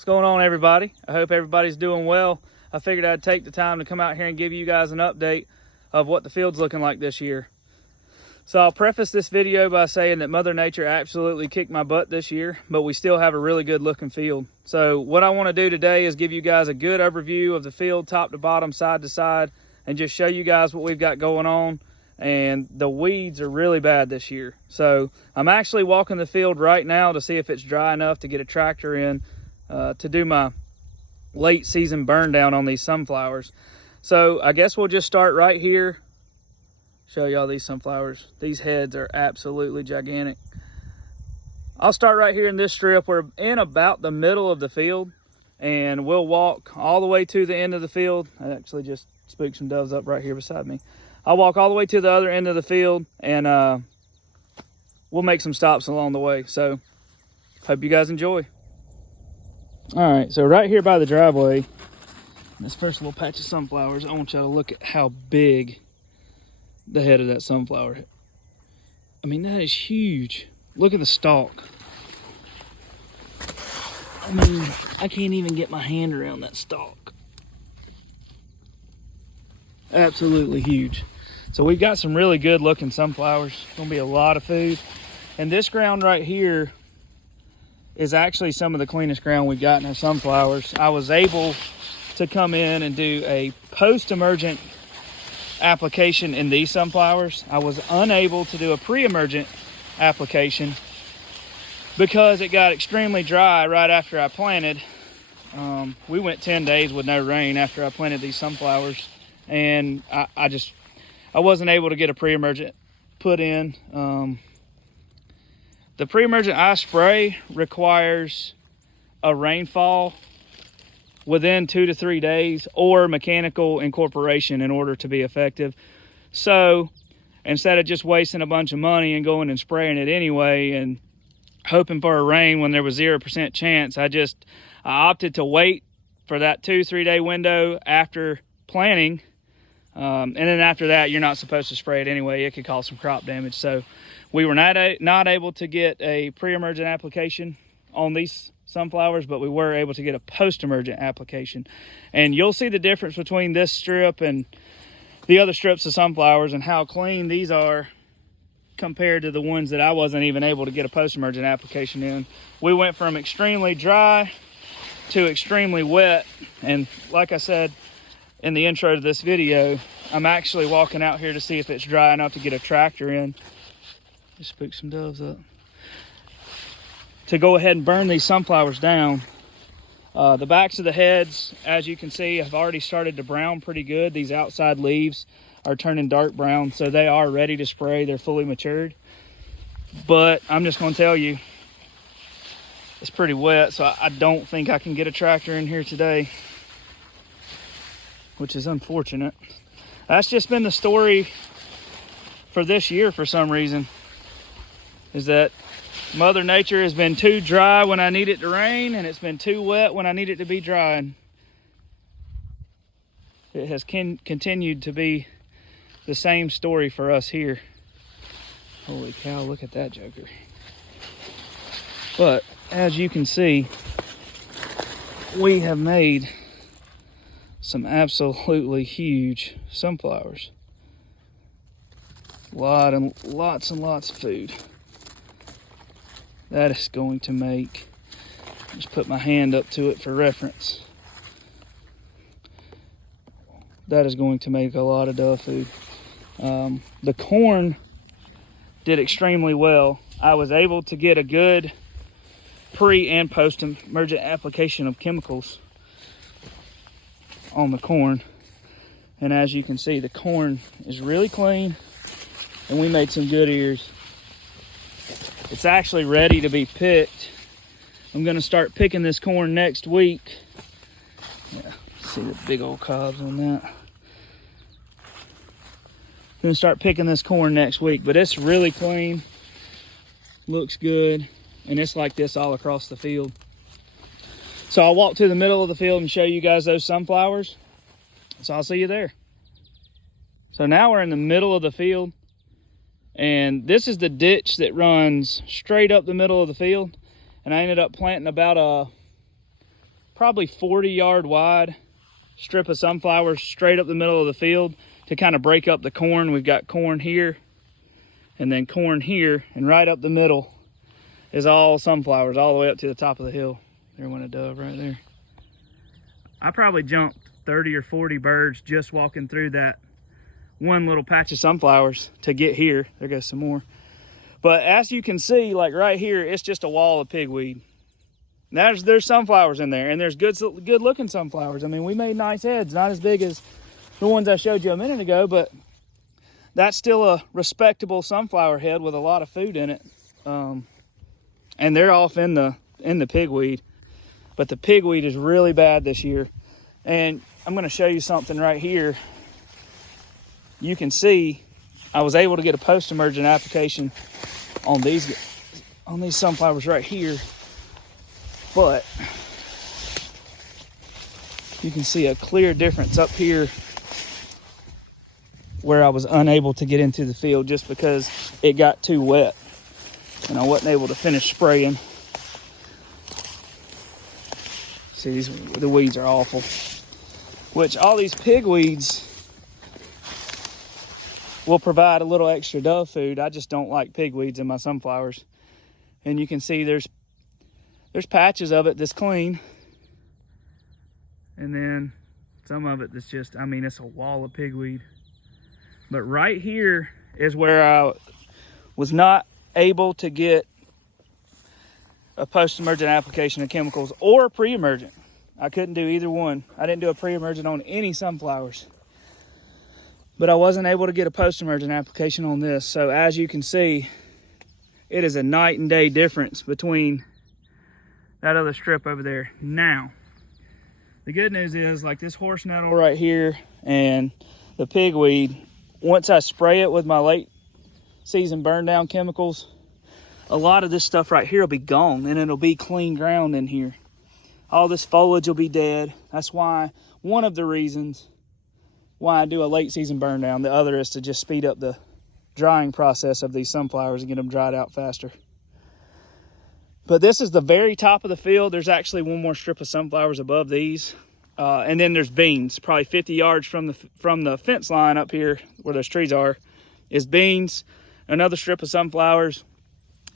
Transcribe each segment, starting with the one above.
What's going on, everybody? I hope everybody's doing well. I figured I'd take the time to come out here and give you guys an update of what the field's looking like this year. So I'll preface this video by saying that Mother Nature absolutely kicked my butt this year, but we still have a really good looking field. So what I want to do today is give you guys a good overview of the field, top to bottom, side to side, and just show you guys what we've got going on. And the weeds are really bad this year. So I'm actually walking the field right now to see if it's dry enough to get a tractor in to do my late season burn down on these sunflowers. So I guess we'll just start right here. Show y'all these sunflowers. These heads are absolutely gigantic. I'll start right here in this strip. We're in about the middle of the field, and we'll walk all the way to the end of the field. I actually just spooked some doves up right here beside me. I'll walk all the way to the other end of the field, and we'll make some stops along the way. So hope you guys enjoy. All right, so right here by the driveway, this first little patch of sunflowers, I want y'all to look at how big the head of that sunflower. I mean, that is huge. Look at the stalk. I mean, I can't even get my hand around that stalk. Absolutely huge. So we've got some really good looking sunflowers. It's gonna be a lot of food. And this ground right here is actually some of the cleanest ground we've got in our sunflowers. I was able to come in and do a post-emergent application in these sunflowers. I was unable to do a pre-emergent application because it got extremely dry right after I planted. We went 10 days with no rain after I planted these sunflowers, and I wasn't able to get a pre-emergent put in. The pre-emergent eye spray requires a rainfall within 2 to 3 days or mechanical incorporation in order to be effective. So instead of just wasting a bunch of money and going and spraying it anyway and hoping for a rain when there was 0% chance, I opted to wait for that 2-3 day window after planting. And then after that, you're not supposed to spray it anyway. It could cause some crop damage. So we were not able to get a pre-emergent application on these sunflowers, but we were able to get a post-emergent application. And you'll see the difference between this strip and the other strips of sunflowers and how clean these are compared to the ones that I wasn't even able to get a post-emergent application in. We went from extremely dry to extremely wet. And like I said in the intro to this video, I'm actually walking out here to see if it's dry enough to get a tractor in. Just spook some doves up. To go ahead and burn these sunflowers down. The backs of the heads, as you can see, have already started to brown pretty good. These outside leaves are turning dark brown, so they are ready to spray. They're fully matured. But I'm just going to tell you, it's pretty wet, so I don't think I can get a tractor in here today, which is unfortunate. That's just been the story for this year for some reason, is that Mother Nature has been too dry when I need it to rain, and it's been too wet when I need it to be dry. And it has continued to be the same story for us here. Holy cow, look at that joker. But as you can see, we have made some absolutely huge sunflowers. Lots and lots of food. That is going to make, just put my hand up to it for reference. That is going to make a lot of dove food. The corn did extremely well. I was able to get a good pre and post emergent application of chemicals on the corn. And as you can see, the corn is really clean, and we made some good ears. It's actually ready to be picked. I'm gonna start picking this corn next week. Yeah, see the big old cobs on that. Gonna start picking this corn next week, but it's really clean, looks good, and it's like this all across the field. So I'll walk to the middle of the field and show you guys those sunflowers. So I'll see you there. So now we're in the middle of the field. And this is the ditch that runs straight up the middle of the field. And I ended up planting about a probably 40-yard wide strip of sunflowers straight up the middle of the field to kind of break up the corn. We've got corn here and then corn here, and right up the middle is all sunflowers all the way up to the top of the hill. There went a dove right there. I probably jumped 30 or 40 birds just walking through that one little patch of sunflowers to get here. There goes some more. But as you can see, like right here, it's just a wall of pigweed. There's sunflowers in there, and there's good looking sunflowers. I mean, we made nice heads, not as big as the ones I showed you a minute ago, but that's still a respectable sunflower head with a lot of food in it. And they're off in the pigweed. But the pigweed is really bad this year. And I'm gonna show you something right here. You can see I was able to get a post-emergent application on these sunflowers right here. But you can see a clear difference up here where I was unable to get into the field just because it got too wet and I wasn't able to finish spraying. See, the weeds are awful. Which all these pigweeds will provide a little extra dove food. I just don't like pigweeds in my sunflowers. And you can see there's patches of it that's clean. And then some of it that's just, I mean, it's a wall of pigweed. But right here is where I was not able to get a post-emergent application of chemicals or pre-emergent. I couldn't do either one. I didn't do a pre-emergent on any sunflowers. But I wasn't able to get a post-emergent application on this. So as you can see, it is a night and day difference between that other strip over there. Now, the good news is, like this horse nettle right here and the pigweed, once I spray it with my late season burn down chemicals, a lot of this stuff right here will be gone and it'll be clean ground in here. All this foliage will be dead. That's why, one of the reasons why I do a late season burn down. The other is to just speed up the drying process of these sunflowers and get them dried out faster. But this is the very top of the field. There's actually one more strip of sunflowers above these. And then there's beans. Probably 50 yards from the fence line up here where those trees are is beans, another strip of sunflowers,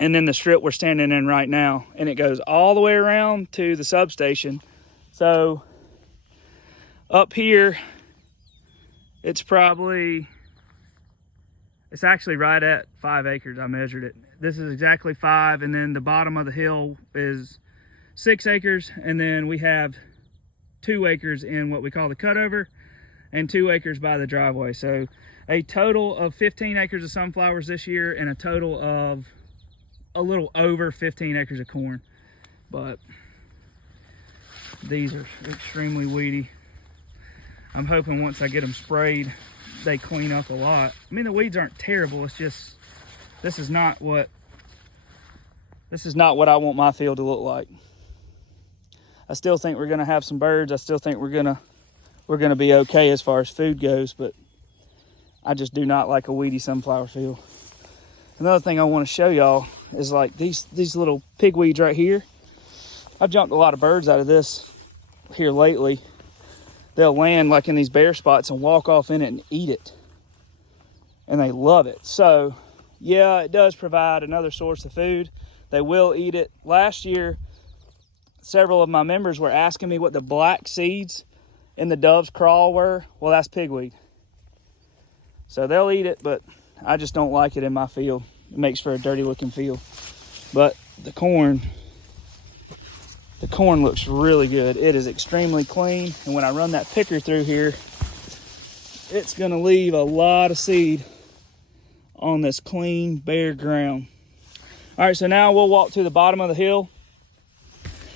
and then the strip we're standing in right now. And it goes all the way around to the substation. So up here, it's actually right at 5 acres. I measured it. This is exactly 5, and then the bottom of the hill is 6 acres, and then we have 2 acres in what we call the cutover and 2 acres by the driveway. So a total of 15 acres of sunflowers this year and a total of a little over 15 acres of corn. But these are extremely weedy. I'm hoping once I get them sprayed, they clean up a lot. I mean, the weeds aren't terrible. It's just, this is not what I want my field to look like. I still think we're gonna have some birds. I still think we're gonna be okay as far as food goes, but I just do not like a weedy sunflower field. Another thing I want to show y'all is like these little pigweeds right here. I've jumped a lot of birds out of this here lately. They'll land like in these bare spots and walk off in it and eat it. And they love it. So yeah, it does provide another source of food. They will eat it. Last year, several of my members were asking me what the black seeds in the dove's craw were. Well, that's pigweed. So they'll eat it, but I just don't like it in my field. It makes for a dirty looking field. But the corn looks really good. It is extremely clean. And when I run that picker through here, it's gonna leave a lot of seed on this clean, bare ground. All right, so now we'll walk to the bottom of the hill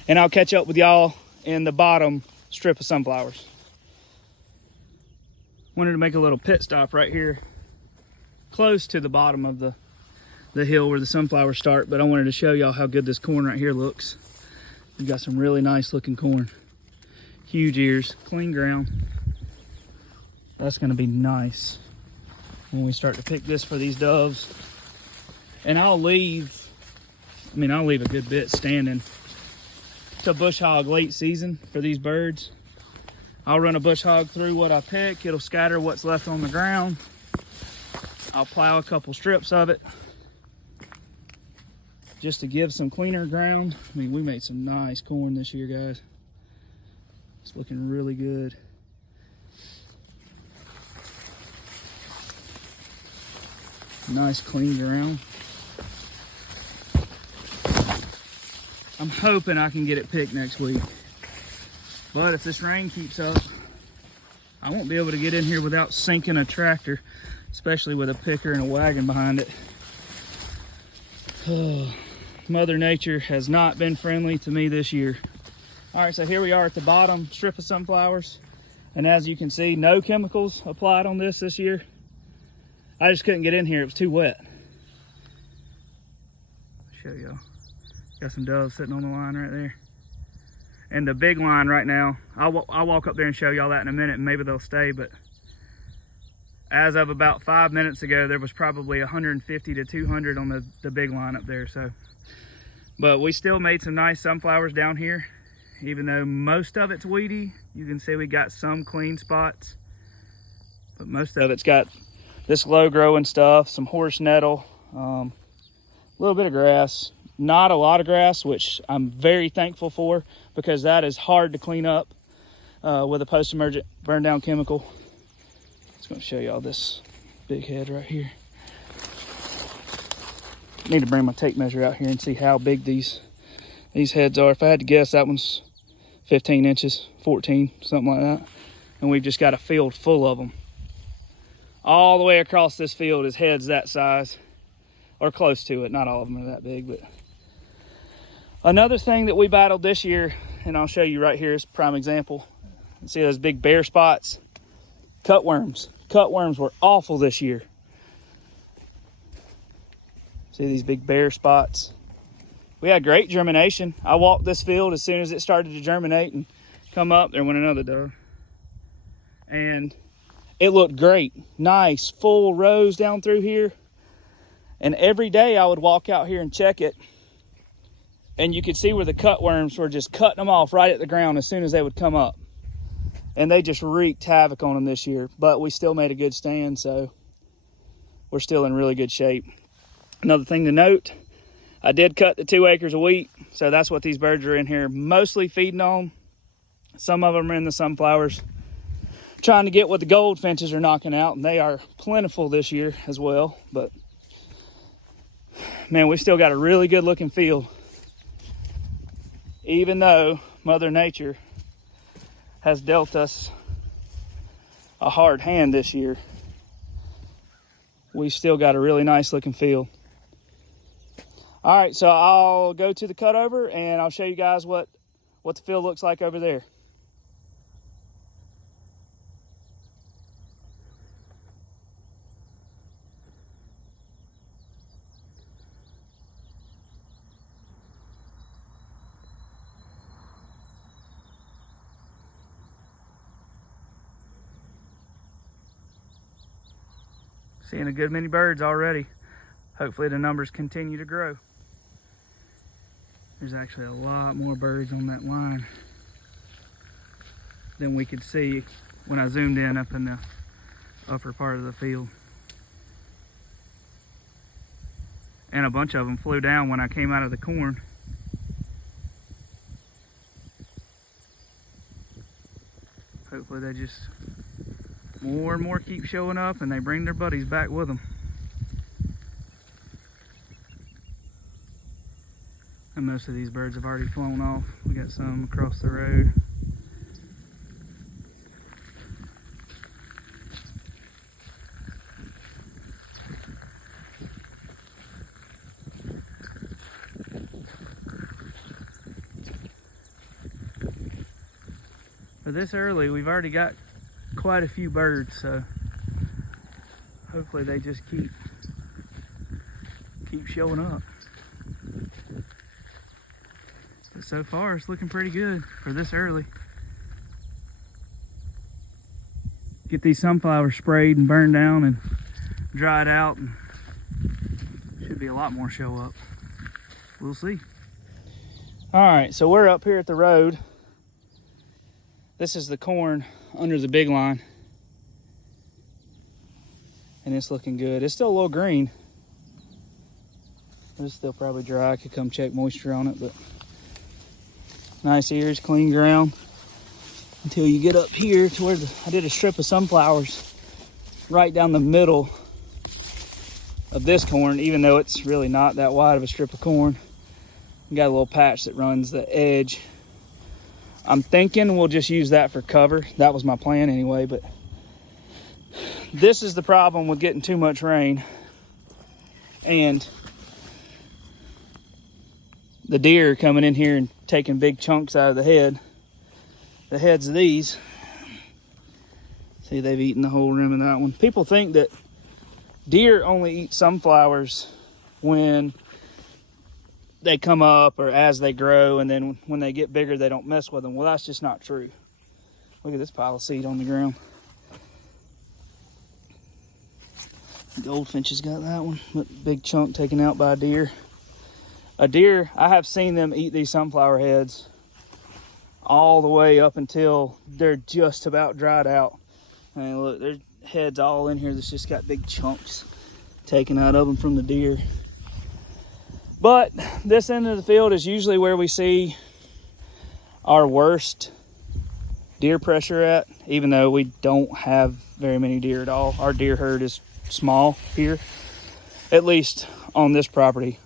and I'll catch up with y'all in the bottom strip of sunflowers. Wanted to make a little pit stop right here, close to the bottom of the hill where the sunflowers start, but I wanted to show y'all how good this corn right here looks. We've got some really nice looking corn. Huge ears, clean ground. That's gonna be nice when we start to pick this for these doves. And I'll leave a good bit standing to bush hog late season for these birds. I'll run a bush hog through what I pick. It'll scatter what's left on the ground. I'll plow a couple strips of it just to give some cleaner ground. I mean, we made some nice corn this year, guys. It's looking really good. Nice clean ground. I'm hoping I can get it picked next week. But if this rain keeps up, I won't be able to get in here without sinking a tractor, especially with a picker and a wagon behind it. Oh, Mother Nature has not been friendly to me this year. All right, so here we are at the bottom strip of sunflowers. And as you can see, no chemicals applied on this year. I just couldn't get in here, it was too wet. Show y'all. Got some doves sitting on the line right there. And the big line right now, I'll walk up there and show y'all that in a minute, and maybe they'll stay, but as of about 5 minutes ago, there was probably 150 to 200 on the big line up there. So, but we still made some nice sunflowers down here, even though most of it's weedy. You can see we got some clean spots, but most of it's got this low growing stuff, some horse nettle, a little bit of grass, not a lot of grass, which I'm very thankful for because that is hard to clean up with a post-emergent burn down chemical. Just gonna show y'all this big head right here. I need to bring my tape measure out here and see how big these heads are. If I had to guess, that one's 15 inches, 14, something like that. And we've just got a field full of them. All the way across this field is heads that size, or close to it. Not all of them are that big, but another thing that we battled this year, and I'll show you right here, is a prime example. See those big bare spots? Cutworms. Cutworms were awful this year. See these big bare spots? We had great germination. I walked this field as soon as it started to germinate and come up, there went another dove. And it looked great. Nice, full rows down through here. And every day I would walk out here and check it, and you could see where the cutworms were just cutting them off right at the ground as soon as they would come up. And they just wreaked havoc on them this year, but we still made a good stand, so we're still in really good shape. Another thing to note, I did cut the 2 acres of wheat, so that's what these birds are in here mostly feeding on. Some of them are in the sunflowers, trying to get what the goldfinches are knocking out, and they are plentiful this year as well. But man, we still got a really good looking field, even though Mother Nature has dealt us a hard hand this year. We still got a really nice looking field. All right, so I'll go to the cutover and I'll show you guys what the field looks like over there. Seeing a good many birds already. Hopefully the numbers continue to grow. There's actually a lot more birds on that line than we could see when I zoomed in up in the upper part of the field. And a bunch of them flew down when I came out of the corn. Hopefully they just more and more keep showing up and they bring their buddies back with them. And most of these birds have already flown off. We got some across the road. But this early, we've already got quite a few birds, so hopefully they just keep showing up. But so far it's looking pretty good for this early. Get these sunflowers sprayed and burned down and dried out, and should be a lot more show up. We'll see. All right, so we're up here at the road. This is the corn under the big line. And it's looking good. It's still a little green. It's still probably dry. I could come check moisture on it, but nice ears, clean ground. Until you get up here to where I did a strip of sunflowers right down the middle of this corn, even though it's really not that wide of a strip of corn. We got a little patch that runs the edge. I'm thinking we'll just use that for cover. That was my plan anyway, but this is the problem with getting too much rain. And the deer coming in here and taking big chunks out of the head. The heads of these, see, they've eaten the whole rim of that one. People think that deer only eat sunflowers when they come up or as they grow, and then when they get bigger they don't mess with them. Well, that's just not true. Look at this pile of seed on the ground. Goldfinch got that one. Look, big chunk taken out by a deer. A deer, I have seen them eat these sunflower heads all the way up until they're just about dried out. And look, there's heads all in here that's just got big chunks taken out of them from the deer. But this end of the field is usually where we see our worst deer pressure at, even though we don't have very many deer at all. Our deer herd is small here, at least on this property.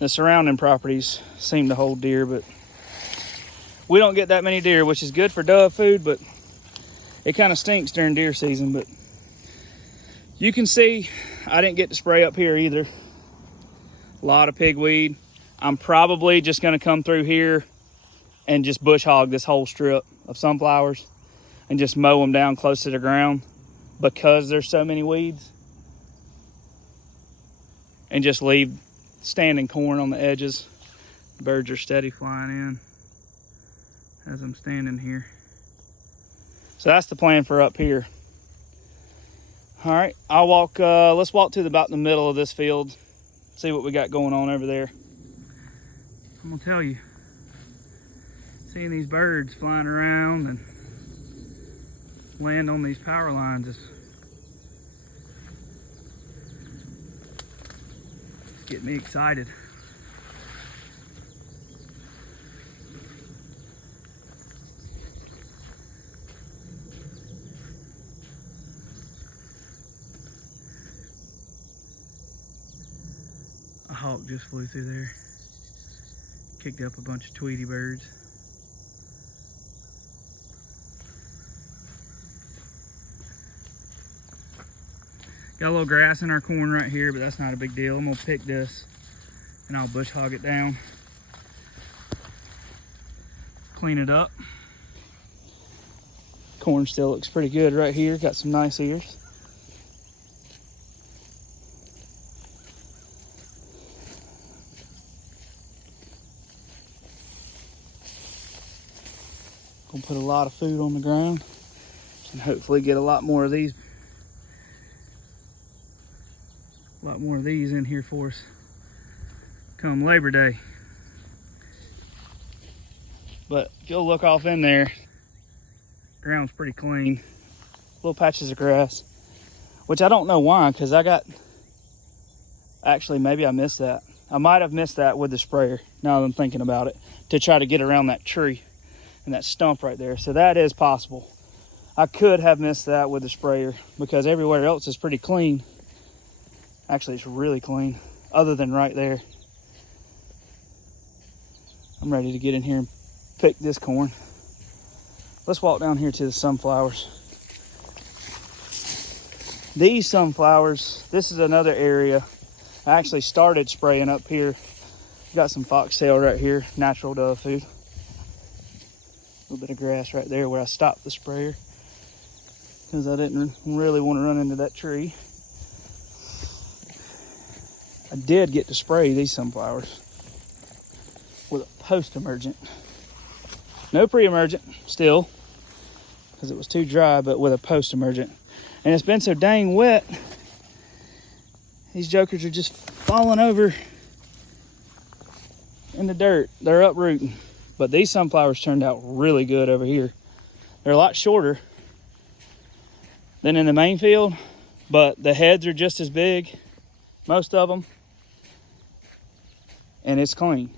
The surrounding properties seem to hold deer, but we don't get that many deer, which is good for dove food, but it kind of stinks during deer season. But you can see I didn't get to spray up here either. A lot of pigweed. I'm probably just going to come through here and just bush hog this whole strip of sunflowers and just mow them down close to the ground because there's so many weeds, and just leave standing corn on the edges. Birds are steady flying in as I'm standing here. So that's the plan for up here. All right, I'll walk, let's walk to about the middle of this field, see what we got going on over there. I'm gonna tell you, seeing these birds flying around and land on these power lines is getting me excited. A hawk just flew through there, kicked up a bunch of Tweety birds. Got a little grass in our corn right here, but that's not a big deal. I'm gonna pick this and I'll bush hog it down, clean it up. Corn still looks pretty good right here, got some nice ears. Gonna put a lot of food on the ground and hopefully get a lot more of these in here for us come Labor Day. But if you'll look off in there, ground's pretty clean. Little patches of grass, which I don't know why, because actually maybe I missed that. I might have missed that with the sprayer, now that I'm thinking about it, to try to get around that tree and that stump right there. So that is possible. I could have missed that with the sprayer because everywhere else is pretty clean. Actually, it's really clean, other than right there. I'm ready to get in here and pick this corn. Let's walk down here to the sunflowers. These sunflowers, this is another area. I actually started spraying up here. Got some foxtail right here, natural dove food. A little bit of grass right there where I stopped the sprayer because I didn't really want to run into that tree. I did get to spray these sunflowers with a post-emergent. No pre-emergent still, because it was too dry, but with a post-emergent. And it's been so dang wet, these jokers are just falling over in the dirt. They're uprooting. But these sunflowers turned out really good over here. They're a lot shorter than in the main field, but the heads are just as big, most of them, and it's clean.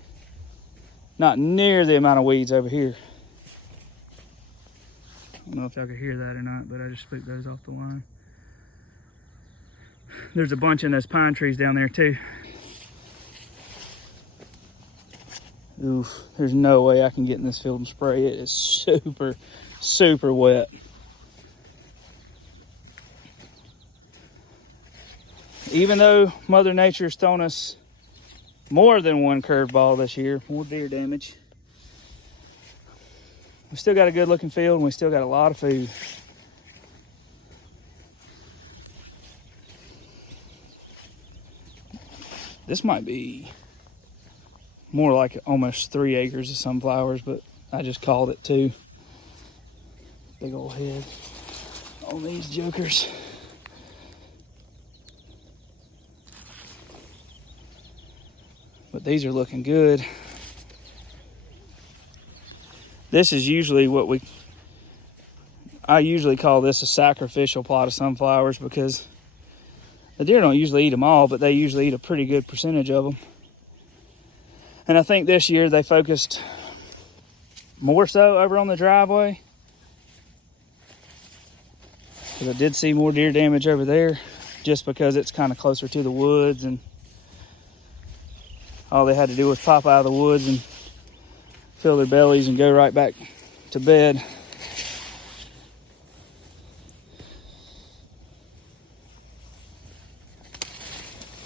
Not near the amount of weeds over here. I don't know if y'all could hear that or not, but I just spooked those off the line. There's a bunch in those pine trees down there too. Oof, there's no way I can get in this field and spray. It is super, super wet. Even though Mother Nature's thrown us more than one curveball this year, more deer damage, we still got a good looking field and we still got a lot of food. This might be more like almost 3 acres of sunflowers, but I just called it 2. Big old head on these jokers. But these are looking good. This is usually what I usually call this a sacrificial plot of sunflowers, because the deer don't usually eat them all, but they usually eat a pretty good percentage of them. And I think this year they focused more so over on the driveway, because I did see more deer damage over there, just because it's kind of closer to the woods, and all they had to do was pop out of the woods and fill their bellies and go right back to bed.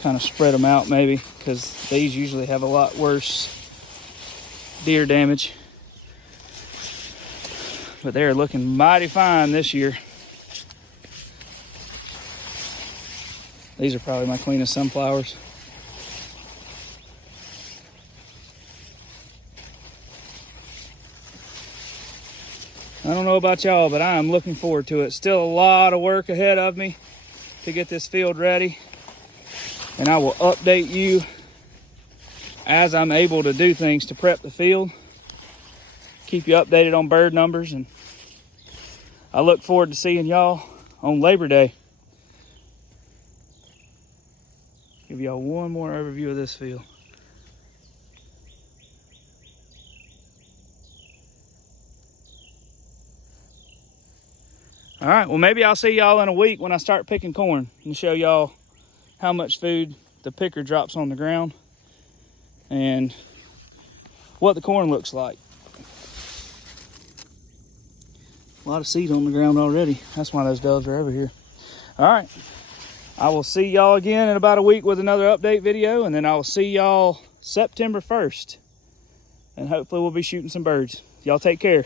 Kind of spread them out maybe, because these usually have a lot worse deer damage. But they're looking mighty fine this year. These are probably my cleanest sunflowers. I don't know about y'all, but I am looking forward to it. Still a lot of work ahead of me to get this field ready. And I will update you as I'm able to do things to prep the field. Keep you updated on bird numbers, and I look forward to seeing y'all on Labor Day. Give y'all one more overview of this field. All right, well, maybe I'll see y'all in a week when I start picking corn and show y'all how much food the picker drops on the ground and what the corn looks like. A lot of seed on the ground already. That's why those doves are over here. All right, I will see y'all again in about a week with another update video, and then I will see y'all September 1st. And hopefully we'll be shooting some birds. Y'all take care.